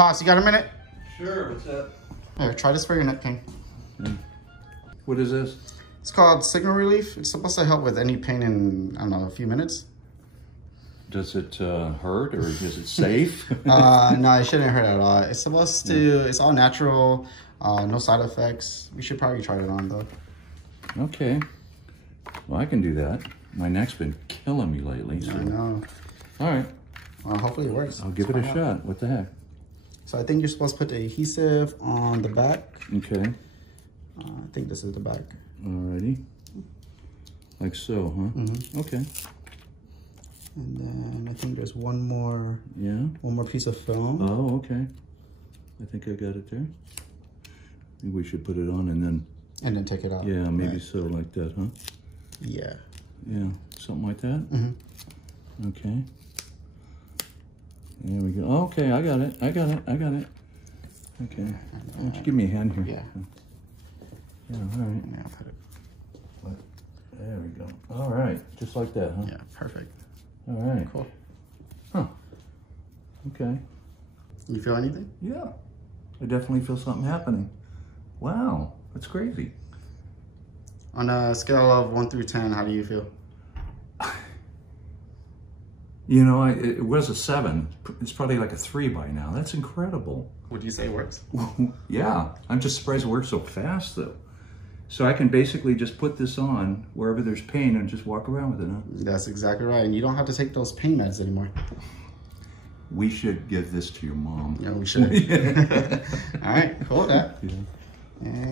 Pops, you got a minute? Sure, what's that? Here, try this for your neck pain. What is this? It's called SignalRelief. It's supposed to help with any pain in, I don't know, a few minutes. Does it hurt or is it safe? No, it shouldn't hurt at all. It's supposed to, it's all natural, no side effects. You should probably try it on though. Okay. Well, I can do that. My neck's been killing me lately. So. I know. All right. Well, hopefully it works. I'll give it a shot. What the heck? So I think you're supposed to put the adhesive on the back. Okay. I think this is the back. Alrighty. Like so, huh? Mm-hmm. Okay. And then I think there's one more. Yeah. One more piece of film. Oh, okay. I think I got it there. Maybe we should put it on and then. And then take it out. Yeah, maybe right. so, like that, huh? Yeah. Yeah, something like that. Mm-hmm. Okay. There we go. Okay, I got it. I got it. Okay. Why don't you give me a hand here? Yeah. Yeah, all right. Yeah, I'll put it. There we go. All right, just like that, huh? Yeah, perfect. All right. Cool. Huh. Okay. You feel anything? Yeah. I definitely feel something happening. Wow, that's crazy. On a scale of 1 through 10, how do you feel? You know, it was a 7. It's probably like a 3 by now. That's incredible. Would you say it works? Yeah, I'm just surprised it works so fast though. So I can basically just put this on wherever there's pain and just walk around with it, huh? That's exactly right. And you don't have to take those pain meds anymore. We should give this to your mom. Yeah, we should. All right, cool with that. Yeah. And